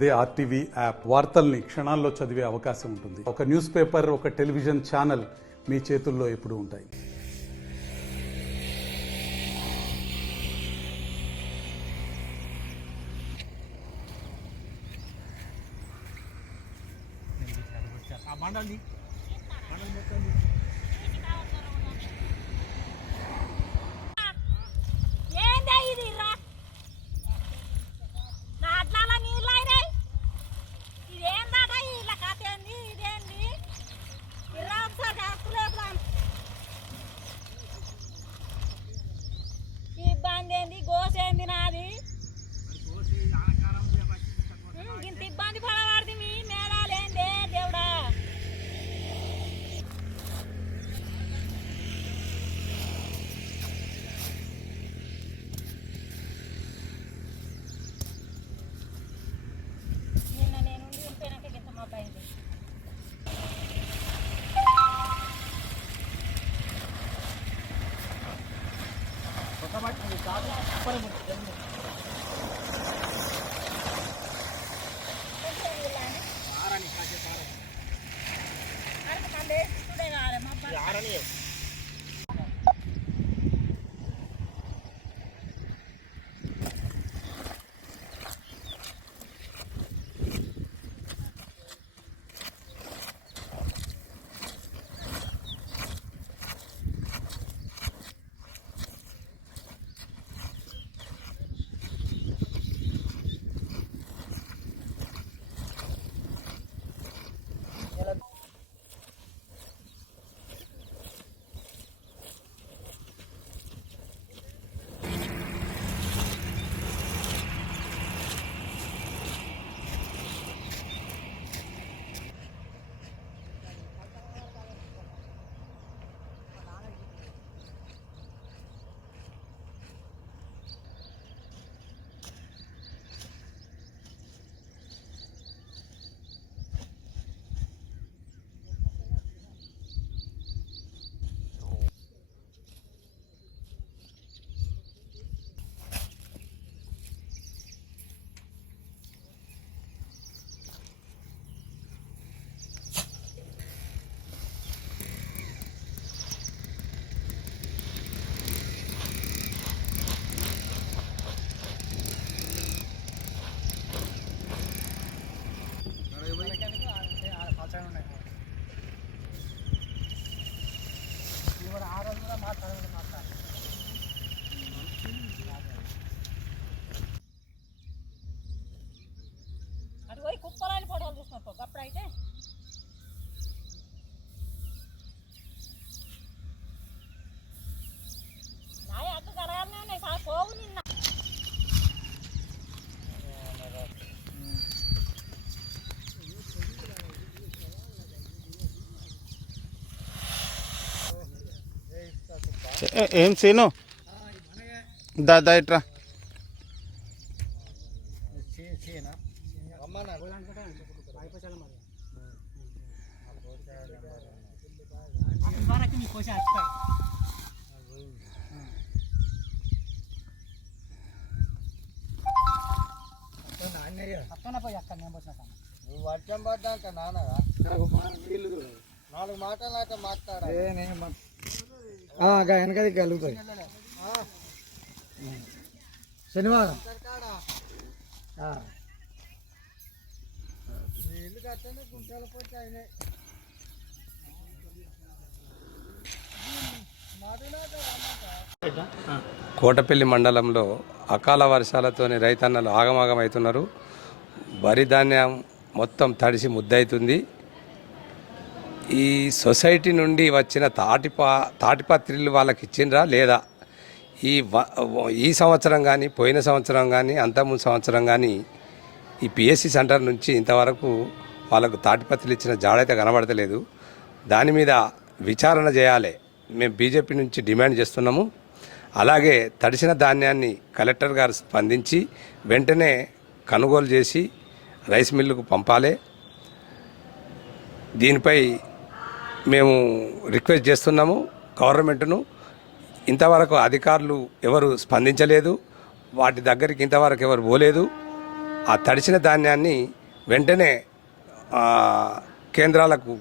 అదే RTV app వార్తల్ని క్షణాల్లో చదివే అవకాశం ఉంటుంది. ఒక న్యూస్ పేపర్, ఒక టెలివిజన్ ఛానల్ మీ చేతుల్లో ఎప్పుడూ ఉంటాయి. గోసేంది నాది ఇంత ఇబ్బంది పడవాడిది మీ మేళాలేందే దేవుడా. నిన్న నేను ఉండిపోయినాక గింత మాపైంది. అటు పోయి కుప్పలని ఫోటోలు చూసినప్పుడు అప్పుడైతే నా అడ్డు కడగానే ఉన్నాయి సార్ పోవు నిన్న. ఏం సీను దా ఇట్రా. వర్షం పడ్డాక నాన్నగా 4 మాటలు అయితే మాట్లాడా వెనకది కలుగుతాయి. శనివారం ఇల్లు కట్టనే గుంటల పోతే అయినాయి. కోటపల్లి మండలంలో అకాల వర్షాలతోని రైతన్నలు ఆగమాగమవుతున్నారు. వరి ధాన్యం మొత్తం తడిసి ముద్దవుతుంది. ఈ సొసైటీ నుండి వచ్చిన తాటిపత్రిలు వాళ్ళకి ఇచ్చిండ్రా లేదా? ఈ సంవత్సరం కానీ పోయిన సంవత్సరం కానీ అంతకుముందు సంవత్సరం కానీ ఈ పిఎస్సి సెంటర్ నుంచి ఇంతవరకు వాళ్ళకు తాటిపత్రులు ఇచ్చిన జాడైతే కనబడతలేదు. దాని మీద విచారణ చేయాలి మేము బీజేపీ నుంచి డిమాండ్ చేస్తున్నాము. అలాగే తడిసిన ధాన్యాన్ని కలెక్టర్ గారు స్పందించి వెంటనే కొనుగోలు చేసి రైస్ మిల్లుకు పంపాలి. దీనిపై మేము రిక్వెస్ట్ చేస్తున్నాము గవర్నమెంట్ను. ఇంతవరకు అధికారులు ఎవరు స్పందించలేదు, వాటి దగ్గరికి ఇంతవరకు ఎవరు పోలేదు. ఆ తడిసిన ధాన్యాన్ని వెంటనే కేంద్రాలకు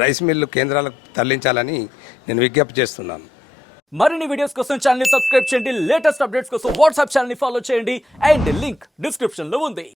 రైస్ మిల్లు కేంద్రాలకు తరలించాలని నేను విజ్ఞప్తి చేస్తున్నాను. మరిన్ని వీడియోస్ కోసం ఛానల్ ని సబ్స్క్రైబ్ చేయండి. లేటెస్ట్ అప్డేట్స్ కోసం వాట్సాప్ ఛానల్ ని ఫాలో చేయండి. అండ్ లింక్ డిస్క్రిప్షన్ లో ఉంది.